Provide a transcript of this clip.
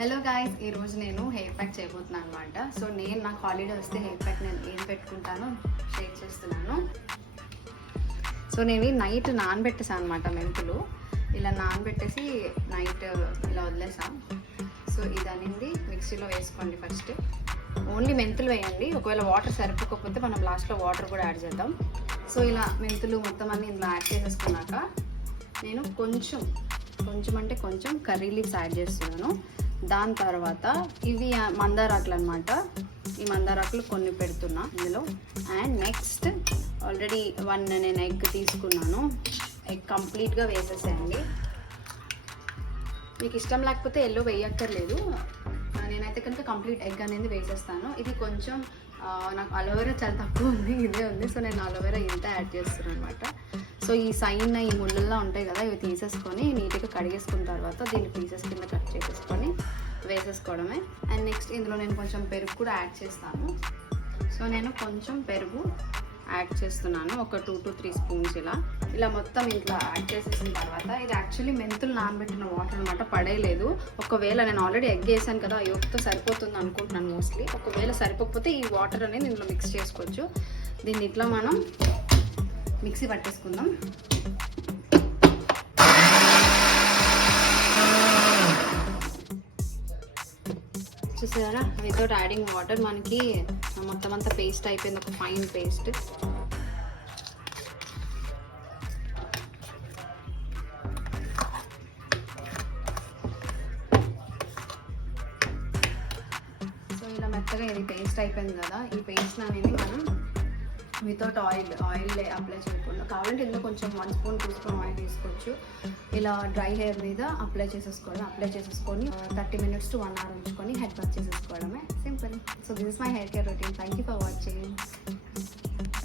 Hello guys, ఈరోజు నేను hair pack చేయబోతున్నాను అనమాట. సో నేను నాకు హాలిడే వస్తే హెయిర్ ప్యాక్ నేను ఏం పెట్టుకుంటానో షేర్ చేస్తున్నాను. సో నేను నైట్ నానబెట్టేసాను అనమాట. మెంతులు ఇలా నానబెట్టేసి నైట్ ఇలా వదిలేసాం. సో ఇది అనేది మిక్సీలో వేసుకోండి. ఫస్ట్ ఓన్లీ మెంతులు వేయండి. ఒకవేళ వాటర్ సరిపోకపోతే మనం లాస్ట్లో వాటర్ కూడా యాడ్ చేద్దాం. సో ఇలా మెంతులు మొత్తం అన్ని ఇందులో యాడ్ చేసేసుకున్నాక నేను కొంచెం అంటే కొంచెం కర్రీ లీవ్స్ యాడ్ చేస్తున్నాను. దాని తర్వాత ఇవి మందారాకులు అనమాట. ఈ మందారాకులు కొన్ని పెడుతున్నా ఇందులో. అండ్ నెక్స్ట్ ఆల్రెడీ నేను ఎగ్ తీసుకున్నాను. ఎగ్ కంప్లీట్గా వేసేసేయండి. మీకు ఇష్టం లేకపోతే ఎల్లో వేయక్కర్లేదు. నేనైతే కనుక కంప్లీట్ ఎగ్ అనేది వేసేస్తాను. ఇది కొంచెం నాకు అలోవెరా చాలా తక్కువ ఉంది, ఇదే ఉంది. సో నేను అలోవెరా ఇంత యాడ్ చేస్తున్నాను అనమాట. సో ఈ సైన్ ఈ ముళ్ళల్లో ఉంటాయి కదా, ఇవి తీసేసుకొని నీట్గా కడిగేసుకున్న తర్వాత దీన్ని పీసెస్ కింద కట్ చేసేసుకొని వేసేసుకోవడమే. అండ్ నెక్స్ట్ ఇందులో నేను కొంచెం పెరుగు కూడా యాడ్ చేస్తాను. సో నేను కొంచెం పెరుగు యాడ్ చేస్తున్నాను, ఒక 2 to 3 స్పూన్స్. ఇలా మొత్తం ఇంట్లో యాడ్ చేసేసిన తర్వాత ఇది యాక్చువల్లీ మెంతులు నానబెట్టిన వాటర్ అనమాట, పడేయలేదు. ఒకవేళ నేను ఆల్రెడీ ఎగ్ వేసాను కదా, యోక్తో సరిపోతుంది అనుకుంటున్నాను మోస్ట్లీ. ఒకవేళ సరిపోకపోతే ఈ వాటర్ అనేది ఇందులో మిక్స్ చేసుకోవచ్చు. దీన్ని ఇట్లా మనం మిక్సీ పట్టేసుకుందాం. చూసారా, వితౌట్ యాడింగ్ వాటర్ మనకి మొత్తం అంతా పేస్ట్ అయిపోయింది, ఒక ఫైన్ పేస్ట్. సో ఇలా మెత్తగా ఇది పేస్ట్ అయిపోయింది కదా, ఈ పేస్ట్ అనేది మనం వితౌట్ ఆయిల్ అప్లై చేయకుండా, కావాలంటే ఇందులో కొంచెం 1 స్పూన్ 2 స్పూన్ ఆయిల్ తీసుకోవచ్చు. ఇలా డ్రై హెయిర్ మీద అప్లై చేసేసుకొని 30 minutes to 1 hour ఉంచుకొని హెడ్ వాష్ చేసేసుకోవడమే. Simple. So this is my hair care routine. Thank you for watching.